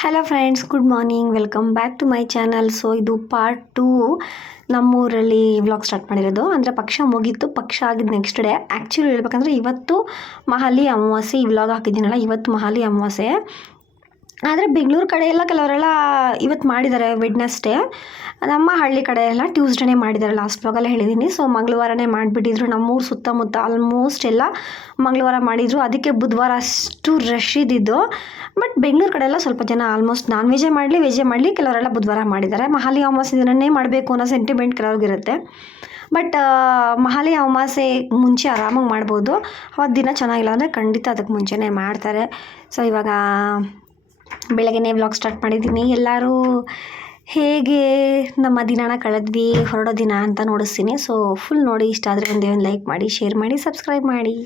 Hello friends, good morning. Welcome back to my channel. So ಇದು part 2 ನಮ್ಮೂರಲ್ಲಿ vlog start ಮಾಡಿರೋದು. ಅಂದರೆ ಪಕ್ಷ ಮುಗೀತು, ಪಕ್ಷ ಆಗಿದ್ದು ನೆಕ್ಸ್ಟ್ ಡೇ. ಆ್ಯಕ್ಚುಲಿ ಹೇಳ್ಬೇಕಂದ್ರೆ ಇವತ್ತು ಮಹಾಲಿ ಅಮಾವಾಸ್ಯೆ. ಈ ವ್ಲಾಗ್ ಹಾಕಿದ್ದೀನಲ್ಲ, ಇವತ್ತು ಮಹಾಲಿ ಅಮಾವಾಸ್ಯೆ. ಆದರೆ ಬೆಂಗಳೂರು ಕಡೆ ಎಲ್ಲ ಕೆಲವರೆಲ್ಲ ಇವತ್ತು ಮಾಡಿದ್ದಾರೆ, ವೆಡ್ನೆಸ್ಡೇ. ನಮ್ಮ ಹಳ್ಳಿ ಕಡೆ ಎಲ್ಲ ಟ್ಯೂಸ್ಡೇನೇ ಮಾಡಿದ್ದಾರೆ. ಲಾಸ್ಟ್ ವ್ಲಾಗಲ್ಲೇ ಹೇಳಿದ್ದೀನಿ. ಸೊ ಮಂಗಳವಾರನೇ ಮಾಡಿಬಿಟ್ಟಿದ್ರು. ನಮ್ಮೂರು ಸುತ್ತಮುತ್ತ ಆಲ್ಮೋಸ್ಟ್ ಎಲ್ಲ ಮಂಗಳವಾರ ಮಾಡಿದರು. ಅದಕ್ಕೆ ಬುಧವಾರ ಅಷ್ಟು ರಶ್ ಇದ್ದಿದ್ದು. ಬಟ್ ಬೆಂಗಳೂರು ಕಡೆ ಎಲ್ಲ ಸ್ವಲ್ಪ ಜನ ಆಲ್ಮೋಸ್ಟ್ ನಾನ್ ವೆಜ್ಜೇ ಮಾಡಲಿ ವೆಜ್ಜೇ ಮಾಡಲಿ ಕೆಲವರೆಲ್ಲ ಬುಧವಾರ ಮಾಡಿದ್ದಾರೆ. ಮಹಾಲಿ ಅಮಾವಾಸ್ಯೆ ದಿನನೇ ಮಾಡಬೇಕು ಅನ್ನೋ ಸೆಂಟಿಮೆಂಟ್ ಕೆಲವ್ರಿಗಿರುತ್ತೆ. ಬಟ್ ಮಹಾಲಿ ಅಮಾವಾಸ್ಯೆ ಮುಂಚೆ ಆರಾಮಾಗಿ ಮಾಡ್ಬೋದು. ಅವತ್ತು ದಿನ ಚೆನ್ನಾಗಿಲ್ಲ ಅಂದರೆ ಖಂಡಿತ ಅದಕ್ಕೆ ಮುಂಚೆನೇ ಮಾಡ್ತಾರೆ. ಸೊ ಇವಾಗ ಬೆಳಗ್ಗೆನೇ ವ್ಲಾಗ್ ಸ್ಟಾರ್ಟ್ ಮಾಡಿದ್ದೀನಿ. ಎಲ್ಲರೂ ಹೇಗೆ ನಮ್ಮ ದಿನಾನ ಕಳೆದ್ವಿ, ಹೊರಡೋ ದಿನ ಅಂತ ನೋಡಿಸ್ತೀನಿ. ಸೊ ಫುಲ್ ನೋಡಿ, ಇಷ್ಟ ಆದರೆ ಒಂದೇ ಒಂದು ಲೈಕ್ ಮಾಡಿ, ಶೇರ್ ಮಾಡಿ, ಸಬ್ಸ್ಕ್ರೈಬ್ ಮಾಡಿ.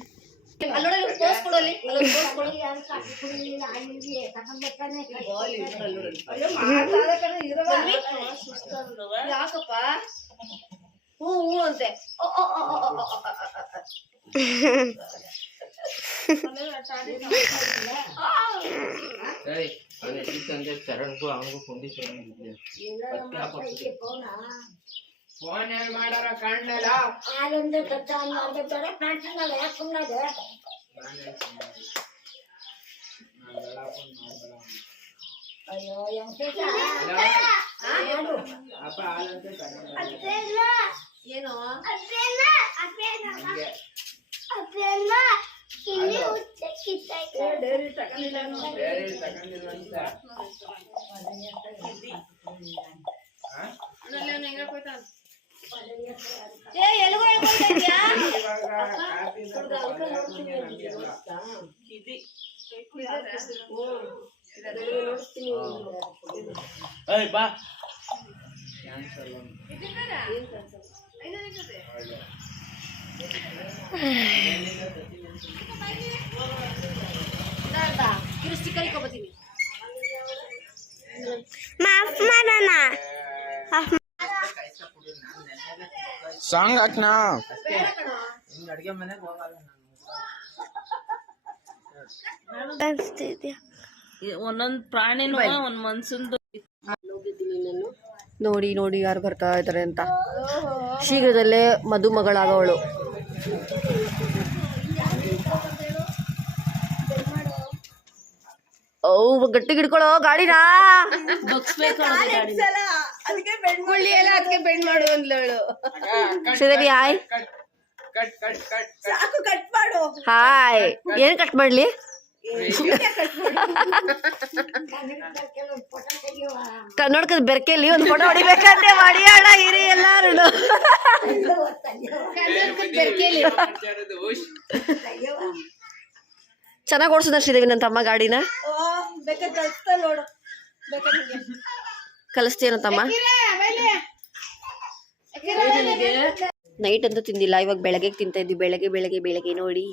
ಫೋನ್ ಮಾಡಾರ ಕಾಣಲ್ಲ. ಏನು ಬಾ ಸಾಂಗ್ ಹಾಕ್ನಾ ಅಡ್ಗೆ ಮನೆಗೆ ಹೋಗಲ್ಲ. ಒಂದೊಂದ್ ಪ್ರಾಣಿನೂ ಒಂದ್ ಮನ್ಸಂದು ನೋಡಿ ನೋಡಿ ಯಾರು ಬರ್ತಾ ಇದ್ದಾರೆ ಅಂತ. ಶೀಘ್ರದಲ್ಲೇ ಮದುಮಗಳಾಗವಳು. ಗಟ್ಟಿ ಹಿಡ್ಕೊಳ್ಳೋ ಗಾಡಿನಾ. ಶ್ರೀದೇವಿ ಹಾಯ್. ಹಾಯ್. ಏನ್ ಕಟ್ ಮಾಡ್ಲಿ? ಕನ್ನಡಕದ ಬೆರ್ಕೆಯಲ್ಲಿ ಒಂದು ಫೋಟೋ ಹೊಡಿಬೇಕಂತೆ. ಮಾಡಿಯಾಳ ಇರಿ ಎಲ್ಲಾರು. ಚೆನ್ನಾಗಿ ಓಡಿಸಿದ ಶ್ರೀದೇವಿ ನನ್ನ ತಮ್ಮ ಗಾಡಿನ. ಕಲಿಸ್ತೀನ ತಮ್ಮ. ನೈಟ್ ಅಂತೂ ತಿಂದಿಲ್ಲ, ಇವಾಗ ಬೆಳಗ್ಗೆ ತಿಂತಾ ಇದ್ವಿ. ಬೆಳಗ್ಗೆ ಬೆಳಗ್ಗೆ ಬೆಳಗ್ಗೆ ನೋಡಿ.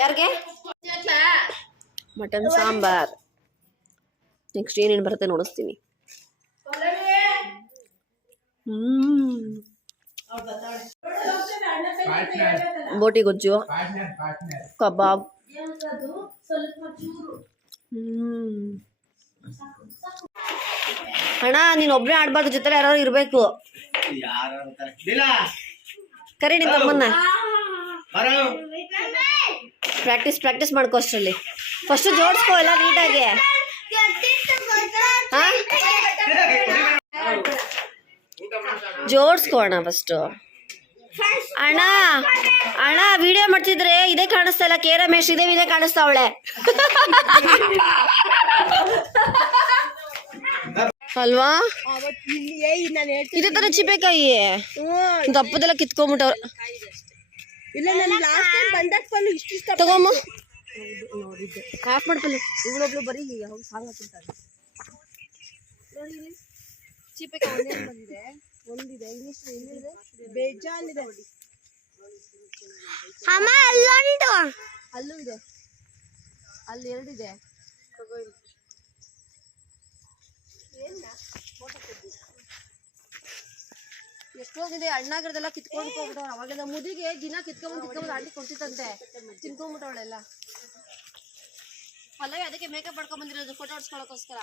ಯಾರಿಗೆ? ಮಟನ್ ಸಾಂಬಾರ್. ನೆಕ್ಸ್ಟ್ ಏನೇನು ಬರುತ್ತೆ ನೋಡಿಸ್ತೀನಿ. ಬೋಟಿ ಗೊಜ್ಜು, ಕಬಾಬ್. ಅಣ್ಣ ನೀನ್ ಒಬ್ನೇ ಆಡ್ಬಾರ್ದು, ಜೊತೆ ಯಾರು ಇರ್ಬೇಕು. ಕರಿ ನಿಮ್ ತಮ್ಮನ್ನ. ಪ್ರಾಕ್ಟೀಸ್ ಮಾಡ್ಕೋ. ಅಷ್ಟರಲ್ಲಿ ಫಸ್ಟ್ ಜೋಡಿಸ್ಕೋ ಎಲ್ಲ ನೀಟಾಗಿ. ಜೋಡಿಸ್ಕೋ ಅಣ್ಣ ಫಸ್ಟ್. ಅಣ್ಣ ಅಣ್ಣ ವಿಡಿಯೋ ಮಾಡ್ತಿದ್ರೆ ಇದೇ ಕಾಣಿಸ್ತಾ ಇಲ್ಲ. ಕೆ ರಮೇಶ್ ಇದೇ ಕಾಣಿಸ್ತಾವಳೆ ಅಲ್ವಾ? ಇದೇ ತರ ಚಿಪ್ಪೆಕಾಯಿ ದಪ್ಪದೆಲ್ಲ ಕಿತ್ಕೊಂಡ್ಬಿಟ್ಟವ್ರ. ತಗೊಮ್ಮ ಆಫ್ ಮಾಡ್ಕೊಳ್ಳಿ. ಇವಳೊಬ್ಳು ಬರೀ ಸಾಂಗ್ ಹಾಕಿರ್ತಾರೆ. ಚಿಪ್ಪೆಕಾಯಿ ಒಂದಿದೆ ಇಂಗ್ಲಿಷ್ ಬೇಜಾನಿದೆ. ಅಲ್ಲೂ ಇದೆ, ಅಲ್ಲಿ ಎರಡಿದೆ. ಎಷ್ಟೋಗಿದೆ ಹಣ್ಣಾಗಿರೋದೆಲ್ಲ ಕಿತ್ಕೊಂಡು ಹೋಗ್ಬಿಟ್ಟವ್ರು. ಅವಾಗೆಲ್ಲ ಮುದಿಗೆ ದಿನ ಕಿತ್ಕೊಂಡ್ಬಂದು ಆಂಟಿ ಕೊಡ್ತಿತ್ತಂತೆ, ತಿನ್ಕೊಂಡ್ಬಿಟ್ಟವಳೆಲ್ಲ. ಪಲ್ಲವಿ ಅದಕ್ಕೆ ಮೇಕಪ್ ಮಾಡ್ಕೊಂಡ್ ಬಂದಿರೋದು ಫೋಟೋ ಹೊಡ್ಸ್ಕೊಳಕ್ಕೋಸ್ಕರ.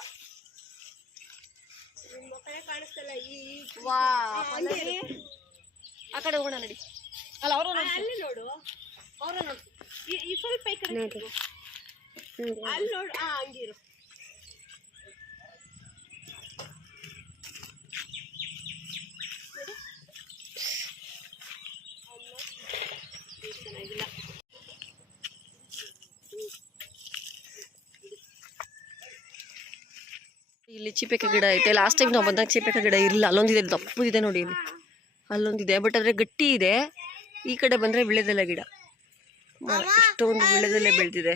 ಕಾಣಿಸ್ತಲ್ಲ ವಾ ಪಲ್ಲವಿ ಆ ಕಡೆ ಹೋಗೋಣ ನಡಿ. ಅಲ್ಲ ಅವರು ಅಲ್ಲಿ ನೋಡು, ಅವರು ನೋಡು ಈ ಸ್ವಲ್ಪ ಈ ಕಡೆ ಅಲ್ಲಿ ನೋಡು. ಹಂಗಿರು ಚೆನ್ನಾಗಿಲ್ಲ. ಇಲ್ಲಿ ಚಿಪೆಕ ಗಿಡ ಐತೆ. ಲಾಸ್ಟ್ ಟೈಮ್ ನಾವು ಬಂದಾಗ ಚಿಪೆಕ ಗಿಡ ಇರಲಿಲ್ಲ. ಅಲ್ಲೊಂದಿದೆ, ದಪ್ಪದಿದೆ ನೋಡಿ, ಇಲ್ಲಿ ಅಲ್ಲೊಂದಿದೆ. ಬಟ್ ಆದರೆ ಗಟ್ಟಿ ಇದೆ. ಈ ಕಡೆ ಬಂದರೆ ವಿಳ್ಯದೆಲೆ ಗಿಡ, ಇಷ್ಟೊಂದು ವಿಳ್ಯದೆಲೆ ಬೆಳೆದಿದೆ.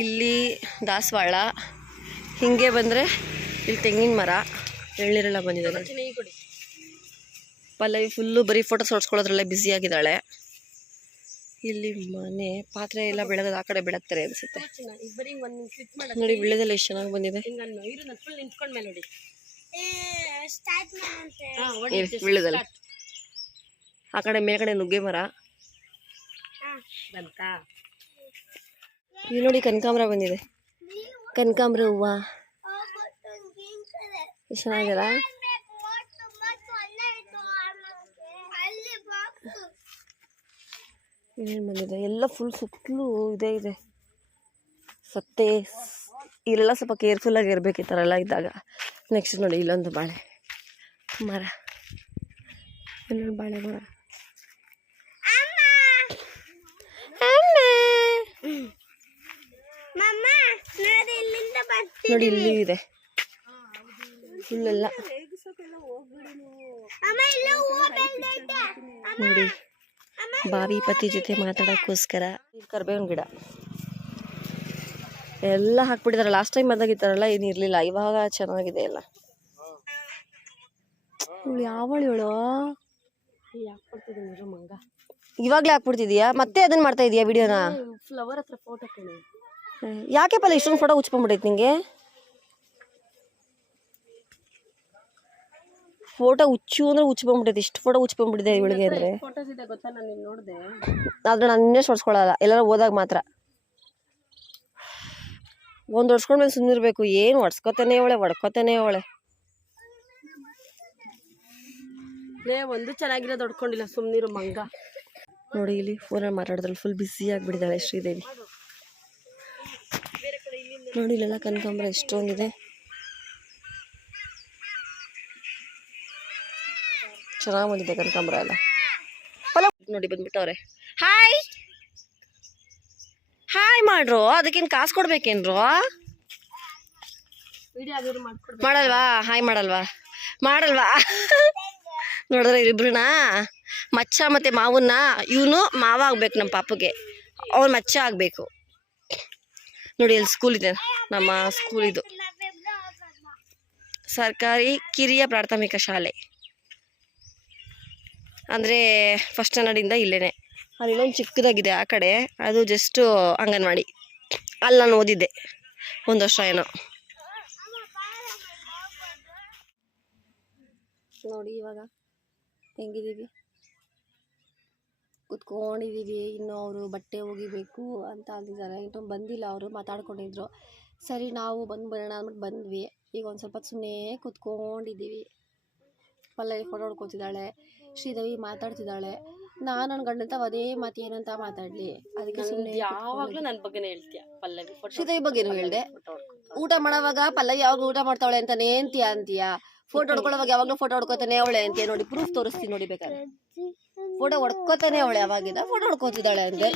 ಇಲ್ಲಿ ದಾಸವಾಳ, ಹಿಂಗೆ ಬಂದರೆ ಇಲ್ಲಿ ತೆಂಗಿನ ಮರ, ಎಳ್ನೀರೆಲ್ಲ ಬಂದಿದೆ ನೋಡಿ. ಪಲ್ಲವಿ ಫುಲ್ಲು ಬರೀ ಫೋಟೋಸ್ ಹೊಡ್ಸ್ಕೊಳ್ಳೋದ್ರಲ್ಲೇ ಬ್ಯುಸಿಯಾಗಿದ್ದಾಳೆ. ಇಲ್ಲಿ ಮನೆ ಪಾತ್ರೆ ಎಲ್ಲ ಬೆಳಗದ ಆ ಕಡೆ ಬೆಳಗ್ತಾರೆ ಅನ್ಸುತ್ತೆ ನೋಡಿ. ವಿಳ್ಯದೆಲೆ ಎಷ್ಟು ಚೆನ್ನಾಗಿ ಬಂದಿದೆ. ವಿಳ್ಯದೆಲೆ ಆ ಕಡೆ ಮೇಲ್ಗಡೆ ನುಗ್ಗೆ ಮರ. ಇಲ್ಲಿ ನೋಡಿ ಕನಕಾಂಬರ ಬಂದಿದೆ. ಕನಕಾಂಬರ ಹೂವು ಎಷ್ಟು ಚೆನ್ನಾಗಿಲ್ಲ. ಏನೇನು ಬಂದಿದೆ ಎಲ್ಲ ಫುಲ್ ಸುತ್ತಲೂ ಇದೆ. ಸತ್ತೆ ಇಲ್ಲೆಲ್ಲ ಸ್ವಲ್ಪ ಕೇರ್ಫುಲ್ಲಾಗಿ ಇರಬೇಕು ಈ ಥರ ಎಲ್ಲ ಇದ್ದಾಗ. ನೆಕ್ಸ್ಟ್ ನೋಡಿ ಇಲ್ಲೊಂದು ಬಾಳೆ ಮರ, ಇಲ್ಲೊಂದು ಬಾಳೆ ಮರ. ನೋಡಿ ಇಲ್ಲಿ ಇದೆ ಫುಲ್ಲೆಲ್ಲ ನೋಡಿ. ಬಾವಿ ಪತಿ ಜೊತೆ ಮಾತಾಡೋಕ್ಕೋಸ್ಕರ ಕರ್ಬೇವಿನ ಗಿಡ ಎಲ್ಲ ಹಾಕ್ಬಿಟ್ಟಿದ್ದಾರೆ. ಲಾಸ್ಟ್ ಟೈಮ್ ಬಂದಾಗ ಈ ಥರ ಎಲ್ಲ ಏನು ಇರಲಿಲ್ಲ. ಇವಾಗ ಚೆನ್ನಾಗಿದೆ ಎಲ್ಲ. ಇವಳು ಯಾವಳು ಇವಳು ಹಾಕ್ಬಿಡ್ತಿದ್ದೀನಿ ಮಂಗ. ಇವಾಗಲೇ ಹಾಕ್ಬಿಡ್ತಿದ್ಯಾ? ಮತ್ತೆ ಅದನ್ನ ಮಾಡ್ತಾ ಇದೀಯಾ ವಿಡಿಯೋನ? ಫ್ಲವರ್ ಹತ್ರ ಫೋಟೋ ಕೇಳಿ. ಯಾಕೆ ಪಲ್ಲ ಇಷ್ಟೊಂದು ಫೋಟೋ ಉಚ್ಕೊಂಡ್ಬಿಟ್ಟೈತೆ ನಿಂಗೆ? ಫೋಟೋ ಹುಚ್ಚು ಅಂದ್ರೆ ಉಚ್ಕೊಂಡ್ಬಿಟ್ಟೈತೆ. ಇಷ್ಟು ಫೋಟೋ ಉಚ್ಕೊಂಡ್ಬಿಟ್ಟಿದೆ ಇವಳಿಗೆ ಅಂದರೆ. ಆದ್ರೆ ನಾನು ಇನ್ನೇ ಹೊಡ್ಸ್ಕೊಳಲ್ಲ, ಎಲ್ಲರೂ ಹೋದಾಗ ಮಾತ್ರ. ಒಂದು ಹೊಡ್ಸ್ಕೊಂಡ್ಮೇಲೆ ಸುಮ್ಮನಿರ್ಬೇಕು. ಏನು ಹೊಡ್ಸ್ಕೊತಾನೆ ಹೊಡ್ಕೊತಾನೆ ಒಂದು ಚೆನ್ನಾಗಿರೋದು ಹೊಡ್ಕೊಂಡಿಲ್ಲ, ಸುಮ್ಮನಿರು ಮಂಗ. ನೋಡಿ ಇಲ್ಲಿ ಫೋನಲ್ಲಿ ಮಾತಾಡೋದ್ರಲ್ಲಿ ಫುಲ್ ಬ್ಯುಸಿ ಆಗಿಬಿಟ್ಟಿದ್ದಾಳೆ ಶ್ರೀದೇವಿ. ನೋಡಿ ಇಲ್ಲೆಲ್ಲ ಕನಕಾಂಬರ ಎಷ್ಟೊಂದಿದೆ. ಚೆನ್ನಾಗಿ ಬಂದಿದೆ ಕನಕಾಂಬರ ಎಲ್ಲ. ನೋಡಿ ಬಂದ್ಬಿಟ್ಟವ್ರೆ. ಹಾಯ್ ಹಾಯ್ ಮಾಡ್ರು. ಅದಕ್ಕೇನು ಕಾಸು ಕೊಡ್ಬೇಕೇನ್ರು? ಮಾಡಲ್ವಾ? ಹಾಯ್ ಮಾಡಲ್ವಾ? ನೋಡಿದ್ರೆ ಇಬ್ರನ್ನ ಮಚ್ಚ ಮತ್ತೆ ಮಾವನ್ನ, ಇವನು ಮಾವ ಆಗ್ಬೇಕು ನಮ್ಮ ಪಾಪಗೆ, ಅವ್ನು ಮಚ್ಚ ಆಗಬೇಕು. ನೋಡಿ ಅಲ್ಲಿ ಸ್ಕೂಲ್ ಇದೆ, ನಮ್ಮ ಸ್ಕೂಲ್ ಇದು ಸರ್ಕಾರಿ ಕಿರಿಯ ಪ್ರಾಥಮಿಕ ಶಾಲೆ. ಅಂದರೆ ಫಸ್ಟ್ ಸ್ಟ್ಯಾಂಡರ್ಡಿಂದ ಇಲ್ಲೇ. ಅಲ್ಲಿ ಇನ್ನೊಂದು ಚಿಕ್ಕದಾಗಿದೆ ಆ ಕಡೆ, ಅದು ಜಸ್ಟು ಅಂಗನವಾಡಿ. ಅಲ್ಲಿ ನಾನು ಓದಿದ್ದೆ 1 ವರ್ಷ ಏನೋ. ನೋಡಿ ಇವಾಗ ಹೆಂಗಿದ್ದೀವಿ, ಕುತ್ಕೊಂಡಿದ್ದೀವಿ. ಇನ್ನು ಅವರು ಬಟ್ಟೆ ಒಗಿಬೇಕು ಅಂತ ಅಂದಿದ್ದಾರೆ. ಇನ್ನು ಬಂದಿಲ್ಲ, ಅವರು ಮಾತಾಡ್ಕೊಂಡಿದ್ರು. ಸರಿ ನಾವು ಬಂದ್ಬಿಡೋಣ ಅಂದ್ಬಿಟ್ಟು ಬಂದ್ವಿ. ಈಗ ಒಂದು ಸ್ವಲ್ಪ ಸುಮ್ಮನೆ ಕುತ್ಕೊಂಡಿದ್ದೀವಿ. ಪಲ್ಲವಿ ಫೋಟೋ ಹೊಡ್ಕೊತಿದ್ದಾಳೆ, ಶ್ರೀದೇವಿ ಮಾತಾಡ್ತಿದ್ದಾಳೆ. ನಾನು ನನ್ನ ಗಂಡಂತ ಅದೇ ಮಾತು ಏನಂತ ಮಾತಾಡಲಿ, ಅದಕ್ಕೆ ಸುಮ್ಮನೆ. ಯಾವಾಗಲೂ ನನ್ನ ಬಗ್ಗೆನೇ ಹೇಳ್ತೀಯ ಪಲ್ಲವಿ. ಶ್ರೀದೇವಿ ಬಗ್ಗೆನೂ ಹೇಳಿದೆ. ಊಟ ಮಾಡೋವಾಗ ಪಲ್ಲವಿ ಯಾವಾಗ ಊಟ ಮಾಡ್ತಾವಳೆ ಅಂತಾನೆ ಅಂತೀಯ. ಫೋಟೋ ಹೊಡ್ಕೊಳ್ಳೋವಾಗ ಯಾವಾಗಲೂ ಫೋಟೋ ಹೊಡ್ಕೋತಾನೆ ಅವಳೆ ಅಂತೀಯ. ನೋಡಿ ಪ್ರೂಫ್ ತೋರಿಸ್ತೀನಿ ನೋಡಿ ಬೇಕಾದ್ರೆ. ಫೋಟೋ ಹೊಡ್ಕೋತಾನೆ ಅವಳೆ, ಅವಾಗಿಂದ ಫೋಟೋ ಹೊಡ್ಕೋತಿದ್ದಾಳೆ ಅಂದ್ರೆ.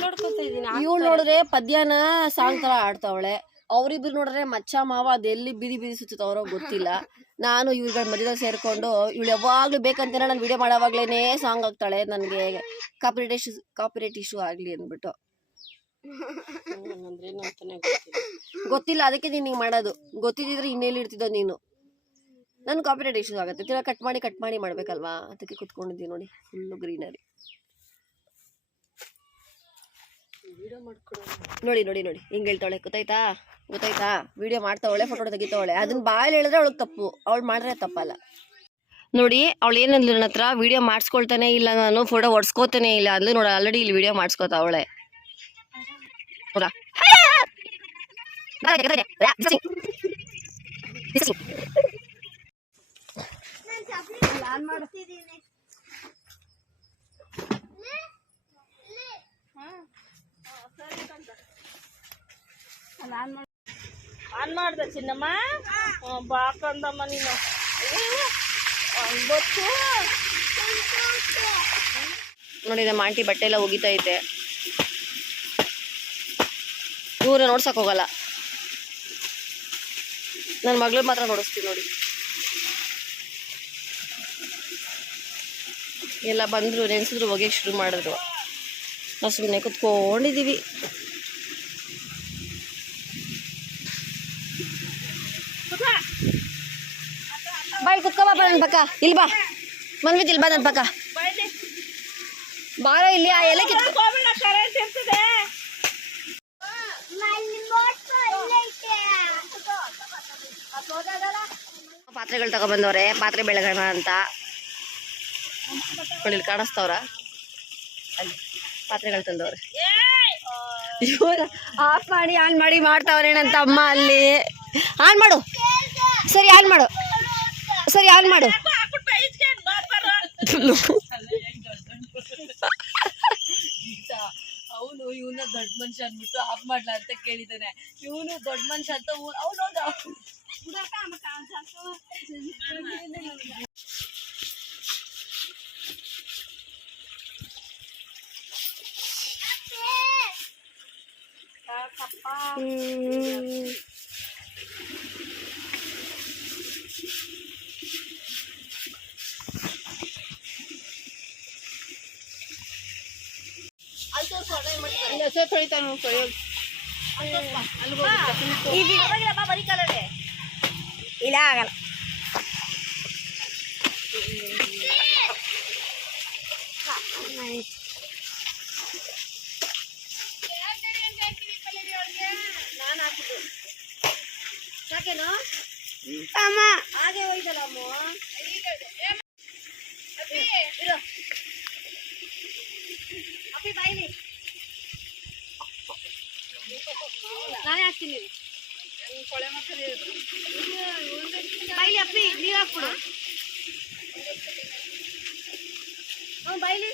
ಇವಳು ನೋಡಿದ್ರೆ ಪದ್ಯನ ಸಾಂಗ್ ತರ ಆಡ್ತಾವಳೆ. ಅವರಿಬ್ರು ನೋಡ್ರೆ ಮಚ್ಚ ಮಾವ ಅದೆಲ್ಲಿ ಬೀದಿ ಸುತ್ತವ್ರೋ ಗೊತ್ತಿಲ್ಲ. ನಾನು ಇವ್ರುಗಳ ಮಧ್ಯದಲ್ಲಿ ಸೇರ್ಕೊಂಡು ಇವಳು ಯಾವಾಗ್ಲೂ ಬೇಕಂತೇನೆ ನಾನು ವಿಡಿಯೋ ಮಾಡೋವಾಗ್ಲೇನೆ ಸಾಂಗ್ ಆಗ್ತಾಳೆ. ನನಗೆ ಕಾಪಿರೈಟ್ ಇಶ್ಯೂ ಆಗಲಿ ಅಂದ್ಬಿಟ್ಟು. ಗೊತ್ತಿಲ್ಲ, ಅದಕ್ಕೆ ನೀನು ಮಾಡೋದು. ಗೊತ್ತಿದ್ರೆ ಇನ್ನೆಲ್ಲಿ ಇಡ್ತಿದ್ದೋ ನೀನು. ನನ್ನ ಕಾಪಿರೈಟ್ ಇಶ್ಯೂ ಆಗುತ್ತೆ. ತಿರ್ಗಾ ಕಟ್ ಮಾಡಿ ಮಾಡ್ಬೇಕಲ್ವಾ, ಅದಕ್ಕೆ ಕುತ್ಕೊಂಡಿದ್ದೀವಿ. ನೋಡಿ ಫುಲ್ಲು ಗ್ರೀನರಿ. ನೋಡಿ ಹಿಂಗೆ ಹೇಳ್ತಾವಳೆ, ಗೊತ್ತಾಯ್ತಾ? ವಿಡಿಯೋ ಮಾಡ್ತಾವಳೆ, ಫೋಟೋ ತೆಗಿತಾವಳೆ. ಅದನ್ನ ಬಾಯಲ್ಲಿ ಹೇಳಿದ್ರೆ ಅವಳಿಗೆ ತಪ್ಪು, ಅವಳು ಮಾಡಿದ್ರೆ ತಪ್ಪಲ್ಲ. ನೋಡಿ ಅವಳು ಏನಂದ್ಲು ನನ್ನ ಹತ್ರ ವಿಡಿಯೋ ಮಾಡಿಸ್ಕೊಳ್ತಾನೆ ಇಲ್ಲ, ನಾನು ಫೋಟೋ ಹೊಡ್ಸ್ಕೋತಾನೆ ಇಲ್ಲ ಅಂದ್ಲು. ನೋಡಿ ಆಲ್ರೆಡಿ ಇಲ್ಲಿ ವಿಡಿಯೋ ಮಾಡಿಸ್ಕೋತ ಅವಳೆ. ಹೌದಾ ಆನ್ ಮಾಡ್ದ ಚಿನ್ನಮ್ಮ? ಬಾಕಂದಮ್ಮ ನೀನು. ಗೊತ್ತು ನೋಡಿ ನಮ್ಮ ಆಂಟಿ ಬಟ್ಟೆ ಎಲ್ಲ ಒಗಿತಾ ಐತೆ. ಇವ್ರ ನೋಡ್ಸಕ್ ಹೋಗಲ್ಲ, ನನ್ನ ಮಗಳು ಮಾತ್ರ ನೋಡಿಸ್ತೀನಿ. ನೋಡಿ ಎಲ್ಲ ಬಂದರು, ನೆನೆಸಿದ್ರು, ಒಗೆಯಕ್ಕೆ ಶುರು ಮಾಡಿದ್ರು. ನಾವು ಸುಮ್ಮನೆ ಕುತ್ಕೊಂಡಿದ್ದೀವಿ. ಬಾಯ್ ಕುತ್ಕೋ ಬಾ ನನ್ನ ಪಕ್ಕ. ಇಲ್ಲಿ ಬಾ ಮನ್ವಿತ್, ಇಲ್ಲಿ ಬಾ ನನ್ನ ಪಕ್ಕ ಬಾರ. ಇಲ್ಲಿ ಆ ಎಲೆ ಪಾತ್ರೆಗಳು ತಗೊಬಂದವ್ರೆ, ಪಾತ್ರೆ ಬೆಳಗೋಣ ಅಂತ. ನೋಡಿ ಕಾಣಿಸ್ತವ್ರ, ಅಲ್ಲಿ ಪಾತ್ರೆಗಳು ತಂದವ್ರೆ. ಇವ್ರ ಆಫ್ ಮಾಡಿ ಆನ್ ಮಾಡಿ ಮಾಡ್ತಾವ್ರೇನಂತ ಅಮ್ಮ ಅಲ್ಲಿ. ಆನ್ ಮಾಡು, ಸರಿ ಆನ್ ಮಾಡು, ಸರಿ ಆನ್ ಮಾಡು. ಅವನು ಇವನ ದೊಡ್ಡ ಮನುಷ್ಯ ಅಂದ್ಬಿಟ್ಟು ಆಫ್ ಮಾಡ್ಲಾ ಅಂತ ಕೇಳಿದ್ದಾನೆ. ಇವನು ದೊಡ್ಡ ಮನುಷ್ಯ ಅಂತ ಅವನು ಇಲ್ಲ ಆಗಲ್ಲ. ಸಾಕೇನು ಅಮ್ಮ? ಹಾಗೆ ಹೋಯ್ತಲ್ಲ ಅಮ್ಮ. ಅಪ್ಪಿ ಬಾಯಿಲಿ ನಾನೇ ಹಾಕ್ತೀನಿ. ಬಾಯಿಲಿ ಅಪ್ಪಿ ನೀರು ಹಾಕ್ಬಿಡು. ಬಾಯಿಲಿ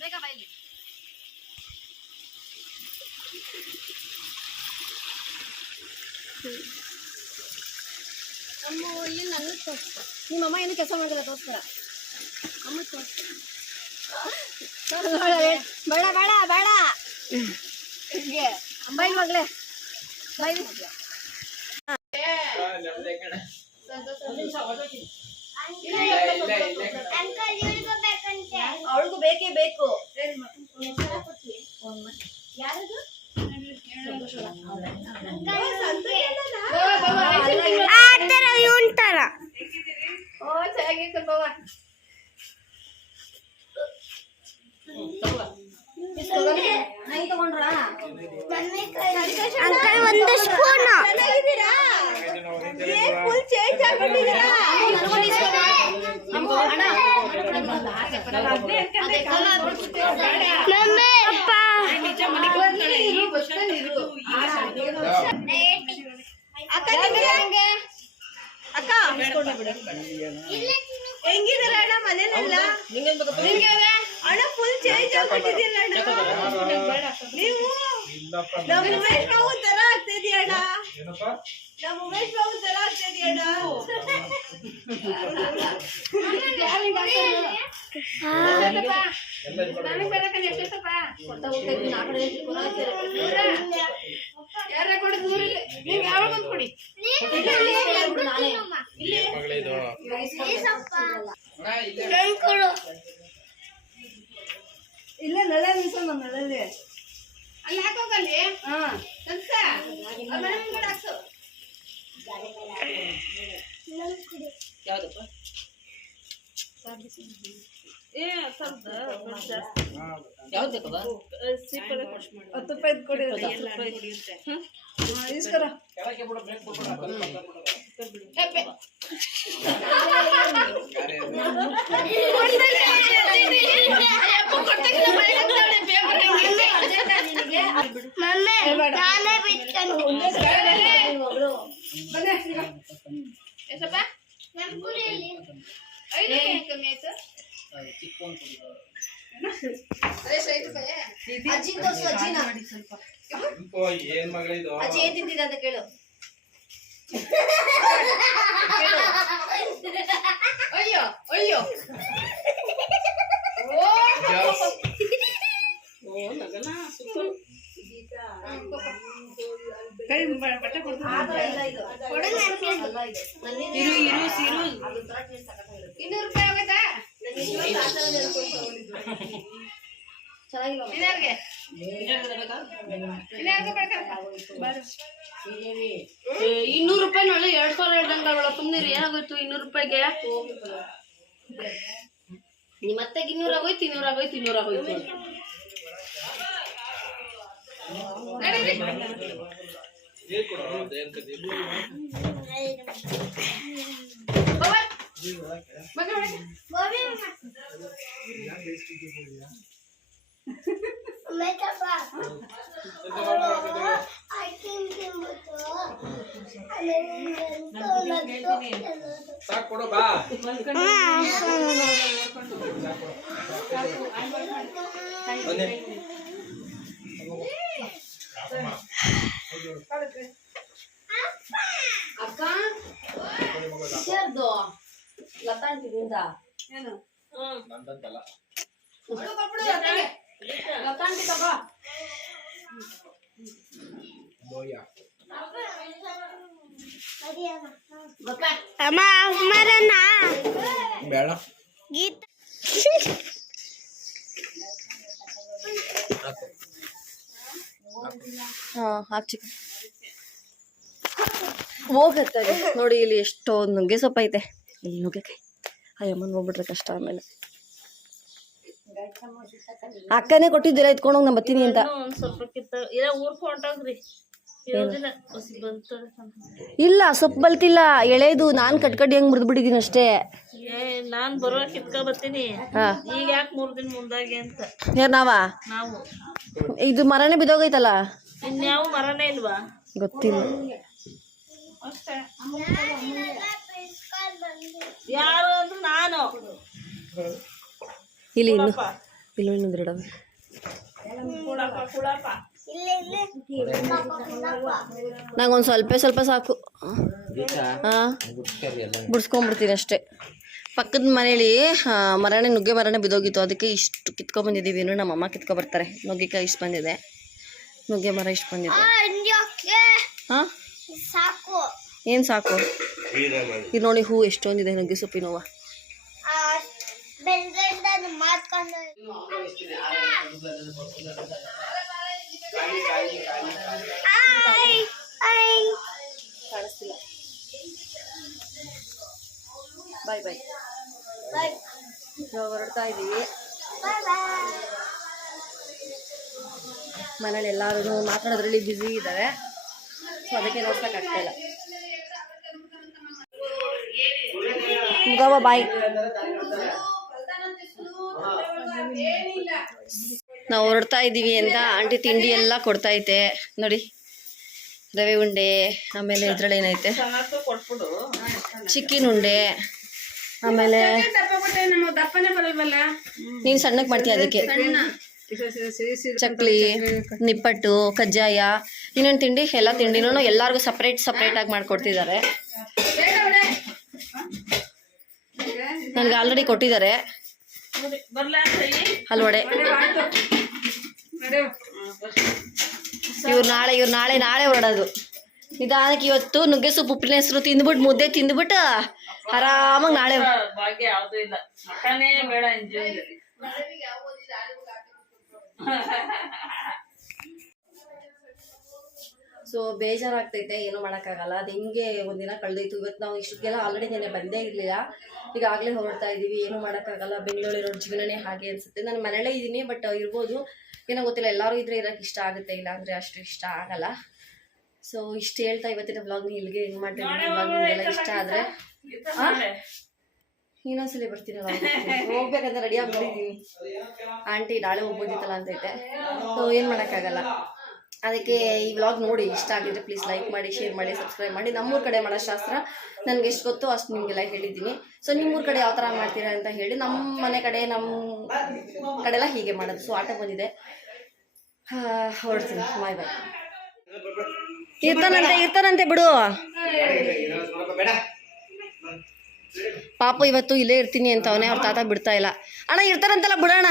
ಬೇಗ ಬಾಯಿಲಿ. ಅಮ್ಮ ಇಲ್ಲಿ ನನ್ನ ನಿಮ್ಮಮ್ಮ ಏನು ಕೆಲಸ ಮಾಡಿಲ್ಲ ತೋರಿಸ್ತಾರ. ಅಮ್ಮ ತೋರಿಸ್ತಾರ. ಬೇಡ ಬೇಡ ಬೇಡ ಹೀಗೆ ಬೈಲ್ ಮಗಳೇ ಬೈಲಿ. ಅವಳಿಗೂ ಬೇಕೇ ಬೇಕು. ಯಾರದು ಉಂಟಾರ? ಓ ಚೆನ್ನಾಗಿತ್ತು ಬಾವ. ಅಂಕಲ್ ಒಂದು ಸ್ಪೂನ್. Full change ಆಗ್ಬಿಟ್ಟಿದ್ದೀರಾ. ಅಕ್ಕ ಹೆಂಗಿದಲ್ಲ ಅಣ್ಣ ಮನೇಲೆಲ್ಲ? ಅಣ್ಣ ಫುಲ್ ಚೇಂಜ್ ಆಗ್ಬಿಟ್ಟಿದ್ದಿಲ್ಲ ಅಣ್ಣ. ನೀವು ನಮ್ಮ ಉಮೇಶ್ ಬಾಬು ತರ ಆಗ್ತಿದೀಯ ಅಣ್ಣ. ನಮ್ಮ ಉಮೇಶ್ ಬಾಬು ತರ ಆಗ್ತಿದೀಯ ಅಣ್ಣ. ಇಲ್ಲೇ ನಳೆ ನಿಲ್ಸೋಣ ನಳಲ್ಲಿ ಅಲ್ಲಿ ಹಾಕೋಗಲ್ಲಿ ಹಾ ಕಲ್ಸ ಮನೆ ಮುಂದೆ ಹಾಕ್ಸು ಯಾವ್ದಪ್ಪ ಏ ಸ್ವಲ್ಪ ಯಾವ್ದು ಬೇಕದ 10 ರೂಪಾಯಿ ಕೊಡಿ ಇಸ್ಕರ ಎಷ್ಟಪ್ಪ ಐದು ಕಮ್ಮಿ ಆಯ್ತು ಅಜ್ಜಿ ತೋರ್ಸು ಅಜ್ಜಿನ ಏನ್ ಮಗಳಿದು ಅಜ್ಜಿ ಏನ್ ತಿಂತಿದ್ದ ಅಂತ ಕೇಳು ಅಯ್ಯೋ ಅಯ್ಯೋ ಕೈ ಬಟ್ಟೆ ಕೊಡ್ತೀನಿ ಇರು ಸೀರು 200 ರೂಪಾಯಿ ಹೋಗತ್ತಾ ಚೆನ್ನಾಗಿಲ್ಲ ಇನ್ಯಾರಿಗೆ ಬೇಕಾ 200 ರೂಪಾಯಿ ನೋಡಿ 2000 ಹೇಳ್ದಂಗ ಸುಮ್ನಿರಿ ಏನಾಗೋಯ್ತು 200 ರೂಪಾಯಿಗೆ ನಿಮ್ಮ ಅತ್ತೆಗೆ 200 ಆಗೋಯ್ತು 200 ಆಗೋಯ್ತು ಸಾಕು ಕೊಡು ಬಾ ಬನ್ನಿ ಅಕ್ಕ ಸೇರ್ದು ಲತಾ ಅಂತಿದಿಂದ ಏನು ನಂದಂತಲ್ಲ ಲತಾ ಅಂಟಿ ತಗೋ ಬೋಯ ಬೇಡ ಹಾ ಹಾಕ್ ಚಿಕ್ಕ ಹೋಗತ್ತಾರೆ ನೋಡಿ ಇಲ್ಲಿ ಎಷ್ಟೊಂದು ನುಗ್ಗೆ ಸೊಪ್ಪು ಐತೆ ಇಲ್ಲಿ ನುಗ್ಗೆಕಾಯಿ ಅಯ್ಯಮ್ಮನ ಹೋಗ್ಬಿಟ್ರೆ ಕಷ್ಟ ಆಮೇಲೆ ಅಕ್ಕನೇ ಕೊಟ್ಟಿದ್ದೀರಾ ಎತ್ಕೊಂಡೋಗಿ ನಾ ಬರ್ತೀನಿ ಅಂತ ಒಂದ್ ಸ್ವಲ್ಪ ಕಿತ್ತ ಇಲ್ಲ ಊರ್ಕ್ ಹೊಂಟೋಗ್ರಿ ಇರೋದಿಲ್ಲ ಇಲ್ಲ ಸೊಪ್ಪು ಬಲ್ತಿಲ್ಲ ಎಳೆದು ನಾನ್ ಕಟ್ಕಡ್ಡಿ ಹಂಗ್ ಮುರಿದು ಬಿಟ್ಟಿದ್ದೀನಿ ಅಷ್ಟೇ ನಾನ್ ಬರೋ ಕಿತ್ಕೊ ಬರ್ತೀನಿ ಹಾ ಈಗ ಯಾಕೆ 3 ದಿನ ಮುಂದಾಗೆ ಅಂತ ಯಾರು ನಾವಾ ನಾವು ಇದು ಮರನೇ ಬಿದ್ದೋಗೈತಲ್ಲ ಇನ್ಯಾವ ಮರನೇ ಇಲ್ವಾ ಗೊತ್ತಿಲ್ಲ ಅಷ್ಟೇ ಯಾರು ಅಂದ್ರೆ ನಾನು ಇಲ್ಲಿ ಇನ್ನು ದೃಢವೆ ಕುಳಪ್ಪ ನಂಗೊಂದು ಸ್ವಲ್ಪ ಸಾಕು ಹಾ ಬಿಡ್ಸ್ಕೊಂಡ್ಬಿಡ್ತೀನಿ ಅಷ್ಟೇ ಪಕ್ಕದ ಮನೇಲಿ ಮರನೇ ನುಗ್ಗೆ ಮರನೇ ಬಿದ್ದೋಗಿತ್ತು ಅದಕ್ಕೆ ಇಷ್ಟು ಕಿತ್ಕೊಂಡ್ಬಂದಿದ್ದೀವಿ ಇನ್ನು ನಮ್ಮ ಅಮ್ಮ ಕಿತ್ಕೊಬರ್ತಾರೆ ನುಗ್ಗೆಕಾಯಿ ಇಷ್ಟು ಬಂದಿದೆ ನುಗ್ಗೆ ಮರ ಇಷ್ಟು ಬಂದಿದೆ ಹಾಂ ಏನು ಸಾಕು ಇದು ನೋಡಿ ಹೂ ಎಷ್ಟೊಂದಿದೆ ನುಗ್ಗೆ ಸೊಪ್ಪಿನ ಹೂವು ಕಾಣಿಸ್ತಿಲ್ಲ ಬಾಯ್ ನಾವು ಹೊರಡ್ತಾ ಇದ್ದೀವಿ ಮನೇಲಿ ಎಲ್ಲರೂ ಮಾತಾಡೋದ್ರಲ್ಲಿ ಬ್ಯುಸಿ ಇದ್ದಾರೆ ಸೊ ಅದಕ್ಕೆ ನೋಡ್ಸೋಕ್ಕಾಗ್ತಾ ಇಲ್ಲ ಮುಗವ ಬಾಯ್ ನಾವು ಹೊರಡ್ತಾ ಇದ್ದೀವಿ ಅಂತ ಆಂಟಿ ತಿಂಡಿ ಎಲ್ಲ ಕೊಡ್ತೈತೆ ನೋಡಿ ರವೆ ಉಂಡೆ ಆಮೇಲೆ ಇದ್ರಲ್ಲಿ ಏನೈತೆ ಚಿಕ್ಕಿನ ಉಂಡೆ ಆಮೇಲೆ ದಪ್ಪನೆ ಬರಲ್ವಲ್ಲ ನೀನು ಸಣ್ಣಕ್ಕೆ ಮಾಡ್ತೀಯ ಅದಕ್ಕೆ ಚಕ್ಲಿ ನಿಪ್ಪಟ್ಟು ಕಜ್ಜಾಯ ಇನ್ನೊಂದು ತಿಂಡಿ ಎಲ್ಲ ತಿಂಡಿನೂ ಎಲ್ಲರಿಗೂ ಸಪ್ರೇಟಾಗಿ ಮಾಡಿಕೊಡ್ತಿದ್ದಾರೆ ನನಗೆ ಆಲ್ರೆಡಿ ಕೊಟ್ಟಿದ್ದಾರೆ ಹಲ್ವಡೆ ಇವ್ರು ನಾಳೆ ಹೊರಡೋದು ನಿಧಾನಕ್ಕೆ ಇವತ್ತು ನುಗ್ಗೆ ಸೊಪ್ಪು ಉಪ್ಪಿನ ಹೆಸರು ತಿಂದ್ಬಿಟ್ಟು ಮುದ್ದೆ ತಿಂದ್ಬಿಟ್ಟು ಆರಾಮಾಗಿ ನಾಳೆ ಭಾಗ್ಯ ಯಾವ್ದು ಇಲ್ಲ ಮಕ್ಕಳೇ ಬೇಡ ಸೊ ಬೇಜಾರಾಗ್ತೈತೆ, ಏನೂ ಮಾಡೋಕ್ಕಾಗಲ್ಲ. ಅದು ಹಿಂಗೆ ಒಂದಿನ ಕಳೆದೋಯ್ತು. ಇವತ್ತು ನಾವು ಇಷ್ಟಕ್ಕೆಲ್ಲ ಆಲ್ರೆಡಿ ನೆನೆ ಬಂದೇ ಇರಲಿಲ್ಲ, ಈಗಾಗಲೇ ಹೊರಡ್ತಾ ಇದ್ದೀವಿ. ಏನೂ ಮಾಡೋಕ್ಕಾಗಲ್ಲ, ಬೆಂಗಳೂರಿರೋ ಜೀವನನೇ ಹಾಗೆ ಅನಿಸುತ್ತೆ. ನಾನು ಮನೆಯಲ್ಲೇ ಇದ್ದೀನಿ, ಬಟ್ ಇರ್ಬೋದು, ಏನೋ ಗೊತ್ತಿಲ್ಲ. ಎಲ್ಲರೂ ಇದ್ರೆ ಇರೋಕ್ಕೆ ಇಷ್ಟ ಆಗುತ್ತೆ, ಇಲ್ಲ ಅಂದರೆ ಅಷ್ಟು ಇಷ್ಟ ಆಗಲ್ಲ. ಸೊ ಇಷ್ಟು ಹೇಳ್ತಾ ಇವತ್ತಿನ ವ್ಲಾಗ್ನ ಇಲ್ಲಿಗೆ ಏನು ಮಾಡ್ತೀನಿ. ವ್ಲಾಗ್ ನಿಮಗೆಲ್ಲ ಇಷ್ಟ ಆದರೆ ಇನ್ನೊಂದ್ಸಲಿ ಬರ್ತೀನಲ್ಲ, ಹೋಗ್ಬೇಕಂತ ರೆಡಿ ಆಗಿಬಿಟ್ಟಿದ್ದೀನಿ. ಆಂಟಿ ನಾಳೆ ಹೋಗ್ಬೋದಿತ್ತಲ್ಲ ಅಂತೈತೆ. ಸೊ ಏನು ಮಾಡೋಕ್ಕಾಗಲ್ಲ. ಅದಕ್ಕೆ ಈ ವ್ಲಾಗ್ ನೋಡಿ ಇಷ್ಟ ಆಗಿದ್ರೆ ಪ್ಲೀಸ್ ಲೈಕ್ ಮಾಡಿ, ಶೇರ್ ಮಾಡಿ, ಸಬ್ಸ್ಕ್ರೈಬ್ ಮಾಡಿ. ನಮ್ಮೂರ ಕಡೆ ಮಾಡೋ ಶಾಸ್ತ್ರ ನನಗೆ ಎಷ್ಟು ಗೊತ್ತೋ ಅಷ್ಟು ನಿಮಗೆಲ್ಲ ಹೇಳಿದ್ದೀನಿ. ಸೊ ನಿಮ್ಮೂರ ಕಡೆ ಯಾವ ಥರ ಮಾಡ್ತೀರಾ ಅಂತ ಹೇಳಿ. ನಮ್ಮ ಮನೆ ಕಡೆ, ನಮ್ಮ ಕಡೆಲ್ಲ ಹೀಗೆ ಮಾಡೋದು. ಸೊ ಆಟ ಬಂದಿದೆ, ಹೊರಡ್ತೀನಿ. ಬಾಯ್ ಬಾಯ್. ಇರ್ತಾನಂತೆ ಬಿಡು. ಪಾಪ ಇವತ್ತು ಇಲ್ಲೇ ಇರ್ತೀನಿ ಅಂತ ಅವನೇ, ಅವ್ರ ತಾತ ಬಿಡ್ತಾ ಇಲ್ಲ. ಅಣ್ಣ ಇರ್ತಾರಂತಲ್ಲ, ಬಿಡೋಣ.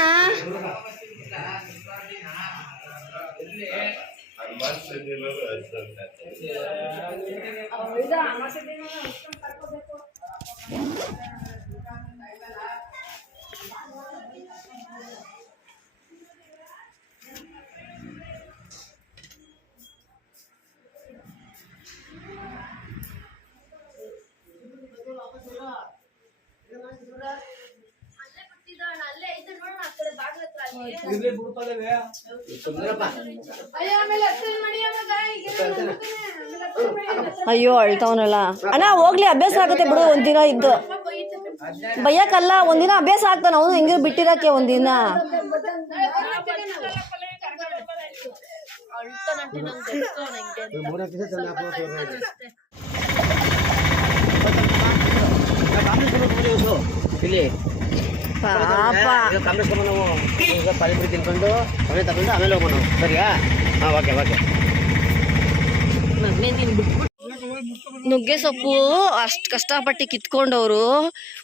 ಅಯ್ಯೋ ಅಳ್ತಾವನಲ್ಲ. ಅಣ್ಣ ಹೋಗ್ಲಿ, ಅಭ್ಯಾಸ ಆಗುತ್ತೆ ಬಿಡು. ಒಂದಿನ ಇದ್ದು ಬಯ್ಯಕ್ಕಲ್ಲ, ಒಂದಿನ ಅಭ್ಯಾಸ ಆಗ್ತಾನ. ಅವನು ಹೆಂಗೆ ಬಿಟ್ಟಿರಕ್ಕೆ ಒಂದಿನ. ಇಲ್ಲಿ ಪಾಪ ಕಾಂಗ್ರೆಸ್ ನಾವು ಈಗ ಪಾನಿಪುರಿ ತಿನ್ಕೊಂಡು ಅವನೇ ತಗೊಂಡು ಆಮೇಲೆ ಹೋಗೋಣ. ಸರಿಯಾ? ಹಾಂ, ಓಕೆ ಓಕೆ. ನುಗ್ಗೆ ಸೊಪ್ಪು ಅಷ್ಟು ಕಷ್ಟಪಟ್ಟು ಕಿತ್ಕೊಂಡವರು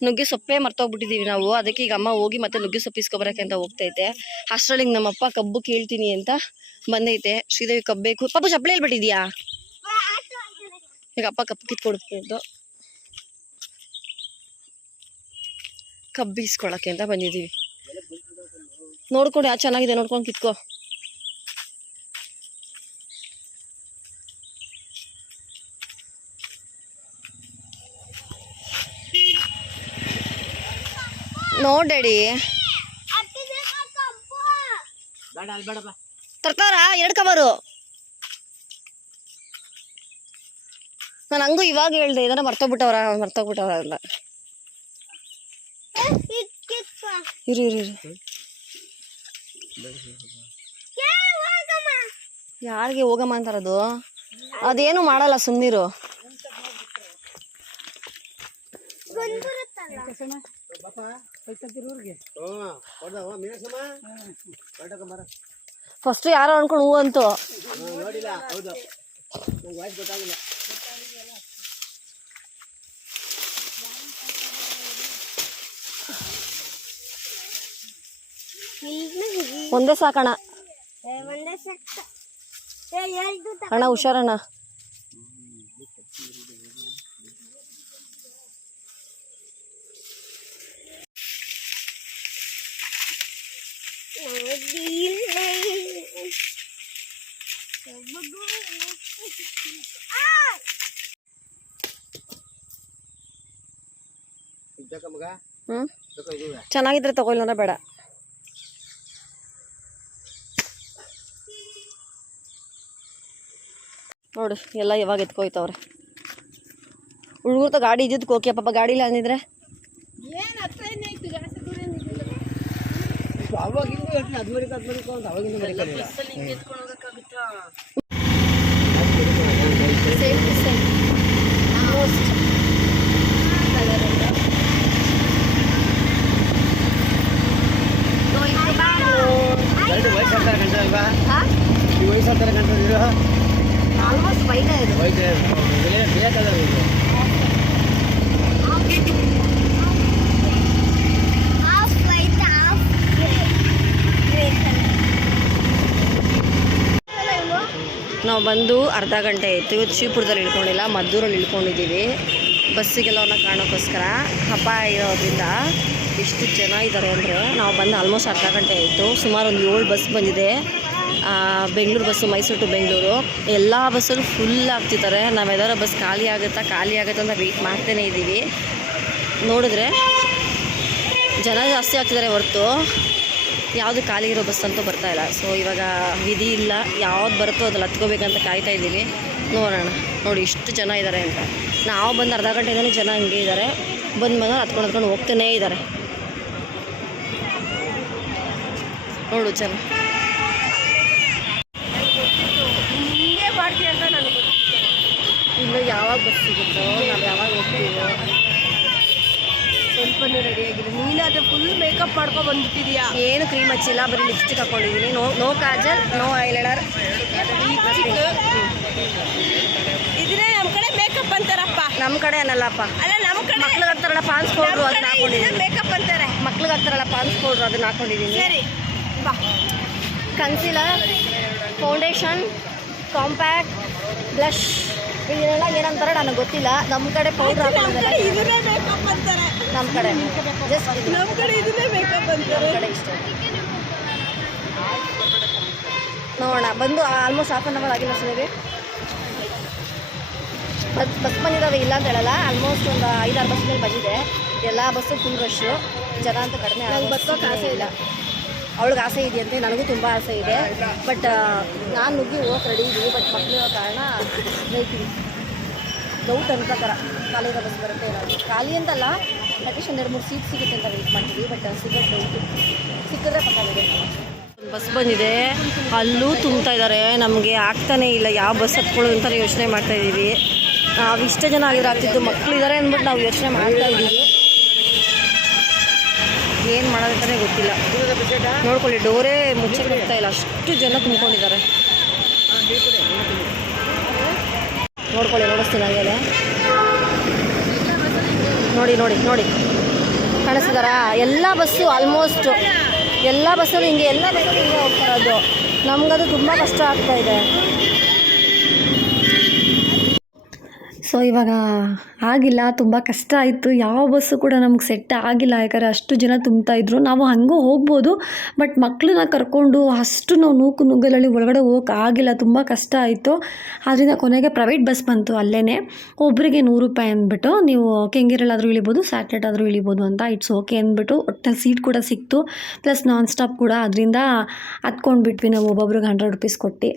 ನುಗ್ಗೆ ಸೊಪ್ಪೇ ಮರ್ತೋಗ್ಬಿಟ್ಟಿದ್ದೀವಿ ನಾವು. ಅದಕ್ಕೆ ಈಗ ಅಮ್ಮ ಹೋಗಿ ಮತ್ತೆ ನುಗ್ಗೆ ಸೊಪ್ಪು ಇಸ್ಕೊಬರಕ್ಕೆ ಅಂತ ಹೋಗ್ತೈತೆ. ಅಷ್ಟರಲ್ಲಿ ನಮ್ಮಪ್ಪ ಕಬ್ಬು ಕೇಳ್ತೀನಿ ಅಂತ ಬಂದೈತೆ. ಶ್ರೀದೇವಿ ಕಬ್ಬೇಕು. ಪಾಪು ಚಪ್ಪಲಿ ಹೇಳ್ಬಿಟ್ಟಿದ್ಯಾ? ಈಗ ಅಪ್ಪ ಕಬ್ಬು ಕಿತ್ಕೊಡ್ತಿದ್ದು, ಕಬ್ಬು ಇಸ್ಕೊಳಕ್ಕೆ ಅಂತ ಬಂದಿದ್ದೀವಿ. ನೋಡ್ಕೊಂಡು ಯಾವ ಚೆನ್ನಾಗಿದೆ ನೋಡ್ಕೊಂಡು ಕಿತ್ಕೋ. ನೋಡ್ಯಾಡಿ ತರ್ತಾರ 2 ಕವರು. ನಾನು ಹಂಗೂ ಇವಾಗ ಹೇಳ್ದೆ, ಇದನ್ನ ಮರ್ತೋಗ್ಬಿಟ್ಟವ್ರ ಅಲ್ಲ. ಇರಿ ಯಾರಿಗೆ ಹೋಗಮ್ಮ ಅಂತಾರದು? ಅದೇನು ಮಾಡಲ್ಲ, ಸುಮ್ಮನಿರು. ಫಸ್ಟ್ ಯಾರೋ ಅನ್ಕೊಂಡು ಹೂ ಅಂತು. ನೋಡಿಲ್ಲ, ಹೌದು, ವಾಯ್ಸ್ ಗೊತ್ತಾಗಿಲ್ಲ. ಒಂದೇ ಸಾಕಣ ಅಣ್ಣ, ಹುಷಾರಣ್ಣ. ಚೆನ್ನಾಗಿದ್ರೆ ತಗೊಳ್ಳೋಣ, ಬೇಡ. ನೋಡಿ ಎಲ್ಲ ಇವಾಗ ಎತ್ಕೋಯ್ತವ್ರೆ. ಹುಡುಗರ್ತ ಗಾಡಿ ಇದ್ದಿದ್ದಕ್ಕೆ ಓಕೆ, ಪಾಪ ಗಾಡಿ ಇಲ್ಲ ಅಂದಿದ್ರೆ ಆಲ್ಮೋಸ್ಟ್ ವೈಟ್ ಇದೆ. ನಾವು ಬಂದು ಅರ್ಧ ಗಂಟೆ ಆಯಿತು. ಇವತ್ತು ಶಿವಪುರದಲ್ಲಿ ಇಳ್ಕೊಂಡಿಲ್ಲ, ಮದ್ದೂರಲ್ಲಿ ಇಳ್ಕೊಂಡಿದ್ದೀವಿ. ಬಸ್ಸಿಗೆಲ್ಲ ಅವ್ರನ್ನ ಕಾಣೋಕ್ಕೋಸ್ಕರ ಹಬ್ಬ ಇರೋದ್ರಿಂದ ಎಷ್ಟು ಜನ ಇದ್ದಾರೆ ಅಂದರೆ ನಾವು ಬಂದು ಆಲ್ಮೋಸ್ಟ್ ಅರ್ಧ ಗಂಟೆ ಆಯಿತು. ಸುಮಾರು ಒಂದು 7 ಬಸ್ ಬಂದಿದೆ. ಬೆಂಗಳೂರು ಬಸ್ಸು, ಮೈಸೂರು ಟು ಬೆಂಗಳೂರು ಎಲ್ಲ ಬಸ್ಸಲ್ಲೂ ಫುಲ್ ಆಗ್ತಿದ್ದಾರೆ. ನಾವು ಯಾವ್ದಾರ ಬಸ್ ಖಾಲಿ ಆಗುತ್ತಾ ಅಂತ ವೆಯ್ಟ್ ಮಾಡ್ತಾನೇ ಇದ್ದೀವಿ. ನೋಡಿದ್ರೆ ಜನ ಜಾಸ್ತಿ ಆಗ್ತಿದ್ದಾರೆ ಹೊರತು ಯಾವುದು ಖಾಲಿ ಇರೋ ಬಸ್ ಅಂತೂ ಬರ್ತಾಯಿಲ್ಲ. ಸೊ ಇವಾಗ ವಿಧಿ ಇಲ್ಲ, ಯಾವ್ದು ಬರುತ್ತೋ ಅದ್ರಲ್ಲಿ ಹತ್ಕೋಬೇಕಂತ ಕಾಯ್ತಾ ಇದ್ದೀವಿ. ನೋಡೋಣ. ನೋಡಿ ಇಷ್ಟು ಜನ ಇದ್ದಾರೆ ಅಂತ. ನಾವು ಬಂದು ಅರ್ಧ ಗಂಟೆಯಿಂದಲೇ ಜನ ಹಂಗೆ ಇದ್ದಾರೆ. ಬಂದು ಹತ್ಕೊಂಡು ಹೋಗ್ತಾನೇ ಇದ್ದಾರೆ. ನೋಡು ಜನ ಹಿಂಗೆ ಮಾಡ್ತೀವಿ ಅಂತ ನನಗೆ ಗೊತ್ತಿಲ್ಲ. ಇನ್ನು ಯಾವಾಗ ಬಸ್ ಸಿಗುತ್ತೋ, ನಾವು ಯಾವಾಗ ಹೋಗ್ತೀವೋ. ಸ್ವಲ್ಪ ರೆಡಿಯಾಗಿದೆ. ನೀನಾದರೆ ಫುಲ್ ಮೇಕಪ್ ಮಾಡ್ಕೊಂಡು ಬಂದ್ಬಿಟ್ಟಿದೀಯಾ. ಏನು ಕ್ರೀಮ್ ಹಚ್ಚಿಲ್ಲ, ಬರೀ ಲಿಪ್ಸ್ಟಿಕ್ ಹಾಕ್ಕೊಂಡಿದ್ದೀನಿ. No kajal, no eyeliner. ಇದನ್ನೇ ನಮ್ಮ ಕಡೆ ಮೇಕಪ್ ಅಂತಾರಪ್ಪ. ನಮ್ಮ ಕಡೆ ಅನ್ನಲ್ಲಪ್ಪ. ಅಲ್ಲ ನಮ್ಮ ಕಡೆ ಮಕ್ಳಿಗೆ ಹಾಕ್ತಾರಲ್ಲ ಪಾನ್ಸ್ ಪೌಡ್ರು, ಅದನ್ನ ಹಾಕೊಂಡಿದ್ದೀನಿ. ಮೇಕಪ್ ಅಂತಾರೆ. ಮಕ್ಳಿಗೆ ಹಾಕ್ತಾರಲ್ಲ ಪಾನ್ಸ್ ಪೌಡ್ರು, ಅದನ್ನ ಹಾಕೊಂಡಿದ್ದೀನಿ. ಸರಿ ಬಾ. ಕನ್ಸಿಲರ್, ಫೌಂಡೇಶನ್, ಕಾಂಪ್ಯಾಕ್ಟ್, ಬ್ಲಷ್ ಇದನ್ನೆಲ್ಲ ಏನಂತಾರೆ ನನಗೆ ಗೊತ್ತಿಲ್ಲ. ನಮ್ಮ ಕಡೆ ಪೌಡ್ರ್ ಹಾಕೊಂಡಿದ್ದಾರೆ. ಇದನ್ನೇ ಮೇಕಪ್ ಅಂತಾರೆ ನಮ್ಮ ಕಡೆ. ಜಸ್ಟ್ ನಮ್ಮ ಕಡೆ ಇದನ್ನೇ ಮೇಕಪ್ ಅಂತಾರೆ. ನಮ್ಮ ಕಡೆ ಇಷ್ಟ. ನೋಡೋಣ. ಬಂದು ಆಲ್ಮೋಸ್ಟ್ ಹಾಫ್ ಆನ್ ಅವರ್ ಆಗಿಲ್ಲ ಸರಿ. ಬಸ್ ಬಂದಿದ್ದಾವೆ, ಇಲ್ಲ ಅಂತ ಹೇಳಲ್ಲ. ಆಲ್ಮೋಸ್ಟ್ ಒಂದು 5-6 ಬಸ್ ಮೇಲೆ ಬಂದಿದೆ. ಎಲ್ಲ ಬಸ್ಸು ಫುಲ್ ರಶ್ಶು. ಜನ ಅಂತ ಕಡಿಮೆ ಆಗಿ ಬಸ್ಸೋಕೆ ಆಸೆ ಇಲ್ಲ. ಅವಳಿಗೆ ಆಸೆ ಇದೆಯಂತೆ, ನನಗೂ ತುಂಬ ಆಸೆ ಇದೆ. ಬಟ್ ನಾನು ನುಗ್ಗಿ ಹೋಗಕ್ಕೆ ರೆಡಿ ಇದ್ದೀವಿ. ಬಟ್ ಮಕ್ಕಳಿರೋ ಕಾರಣ ಹೋಗ್ತೀವಿ. ಡೌಟ್ ಅಂತ ಥರ ಖಾಲಿ ಇರೋ ಬಸ್ ಬರುತ್ತೆ ನಾವು. ಖಾಲಿ ಅಂತಲ್ಲ, ಅಟ್ಲೀಸ್ಟ್ 2-3 ಸೀಟ್ ಸಿಗುತ್ತೆ ಅಂತ ವೆಯ್ಟ್ ಮಾಡ್ತೀವಿ. ಬಟ್ ಸಿಗೋದು ಡೌಟು. ಸಿಕ್ಕಿದ್ರೆ ಪಕ್ಕಾಗಿದೆ. ಬಸ್ ಬಂದಿದೆ, ಅಲ್ಲೂ ತುಂಬ್ತಾ ಇದ್ದಾರೆ. ನಮಗೆ ಆಗ್ತಾನೇ ಇಲ್ಲ ಯಾವ ಬಸ್ ಹತ್ಕೊಳ್ಳೋದು ಅಂತಲೇ ಯೋಚನೆ ಮಾಡ್ತಾಯಿದ್ದೀವಿ. ನಾವು ಇಷ್ಟೇ ಜನ ಆಗಿದ್ರೆ ಆಗ್ತಿತ್ತು. ಮಕ್ಕಳಿದ್ದಾರೆ ಅಂದ್ಬಿಟ್ಟು ನಾವು ಯೋಚನೆ ಮಾಡ್ತಾ ಇದ್ದೀವಿ. ಏನು ಮಾಡೋದಂತಲೇ ಗೊತ್ತಿಲ್ಲ. ನೋಡ್ಕೊಳ್ಳಿ, ಡೋರೇ ಮುಚ್ಚಕ್ಕೆ ಬರ್ತಾ ಇಲ್ಲ, ಅಷ್ಟು ಜನ ತುಂಬಿಕೊಂಡಿದ್ದಾರೆ. ನೋಡ್ಕೊಳ್ಳಿ, ನೋಡಿಸ್ತೀನಿ ಹಾಗೇನೆ. ನೋಡಿ ನೋಡಿ ನೋಡಿ ಕಾಣಿಸ್ತಿದಾರಾ? ಎಲ್ಲ ಬಸ್ಸು ಆಲ್ಮೋಸ್ಟ್ ಎಲ್ಲ ಬಸ್ಸಲ್ಲಿ ಹಿಂಗೆ, ಎಲ್ಲ ಬಸ್ಸಲ್ಲಿ ಹಿಂಗೆ ಹೋಗ್ತಾ ಇರೋದು. ನಮಗದು ತುಂಬ ಕಷ್ಟ ಆಗ್ತಾಯಿದೆ. ಸೊ ಇವಾಗ ಆಗಿಲ್ಲ, ತುಂಬ ಕಷ್ಟ ಆಯಿತು. ಯಾವ ಬಸ್ಸು ಕೂಡ ನಮ್ಗೆ ಸೆಟ್ ಆಗಿಲ್ಲ, ಯಾಕಂದರೆ ಅಷ್ಟು ಜನ ತುಂಬ್ತಾಯಿದ್ರು. ನಾವು ಹಂಗೂ ಹೋಗ್ಬೋದು, ಬಟ್ ಮಕ್ಕಳನ್ನ ಕರ್ಕೊಂಡು ಅಷ್ಟು ನಾವು ನುಗ್ಗಲಲ್ಲಿ ಒಳಗಡೆ ಹೋಗೋಕೆ ಆಗಿಲ್ಲ, ತುಂಬ ಕಷ್ಟ ಆಯಿತು. ಆದ್ದರಿಂದ ಕೊನೆಗೆ ಪ್ರೈವೇಟ್ ಬಸ್ ಬಂತು. ಅಲ್ಲೇ ಒಬ್ಬರಿಗೆ 100 ರೂಪಾಯಿ ಅಂದ್ಬಿಟ್ಟು, ನೀವು ಕೆಂಗೇರಲ್ಲಾದರೂ ಇಳಿಬೋದು, ಸ್ಯಾಟಲೈಟ್ ಆದರೂ ಇಳಿಬೋದು ಅಂತ. ಇಟ್ಸ್ ಓಕೆ ಅಂದ್ಬಿಟ್ಟು ಒಟ್ಟಲ್ಲಿ ಸೀಟ್ ಕೂಡ ಸಿಕ್ತು, ಪ್ಲಸ್ ನಾನ್ ಸ್ಟಾಪ್ ಕೂಡ. ಅದರಿಂದ ಹತ್ಕೊಂಡ್ಬಿಟ್ವಿ ನಾವು ಒಬ್ಬೊಬ್ರಿಗೆ 100 ರೂಪೀಸ್ ಕೊಟ್ಟು.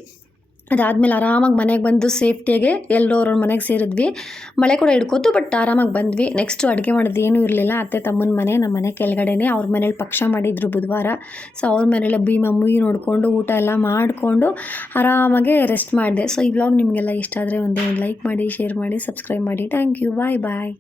ಅದಾದಮೇಲೆ ಆರಾಮಾಗಿ ಮನೆಗೆ ಬಂದು ಸೇಫ್ಟಿಯಾಗೆ ಎಲ್ಲರೂ ಅವ್ರ ಮನೆಗೆ ಸೇರಿದ್ವಿ. ಮಳೆ ಕೂಡ ಹಿಡ್ಕೋತು, ಬಟ್ ಆರಾಮಾಗಿ ಬಂದ್ವಿ. ನೆಕ್ಸ್ಟು ಅಡುಗೆ ಮಾಡೋದು ಏನೂ ಇರಲಿಲ್ಲ. ಅತ್ತೆ ತಮ್ಮನ ಮನೆ, ನಮ್ಮ ಮನೆ ಕೆಳಗಡೆನೇ. ಅವ್ರ ಮನೇಲಿ ಪಕ್ಷ ಮಾಡಿದ್ರು ಬುಧವಾರ. ಸೊ ಅವ್ರ ಮನೇಲಿ ಮೂವಿ ನೋಡಿಕೊಂಡು ಊಟ ಎಲ್ಲ ಮಾಡಿಕೊಂಡು ಆರಾಮಾಗೆ ರೆಸ್ಟ್ ಮಾಡಿದೆ. ಸೊ ಈ ವ್ಲಾಗ್ ನಿಮಗೆಲ್ಲ ಇಷ್ಟ ಆದರೆ ಒಂದು ಲೈಕ್ ಮಾಡಿ, ಶೇರ್ ಮಾಡಿ, ಸಬ್ಸ್ಕ್ರೈಬ್ ಮಾಡಿ. Thank you. Bye bye.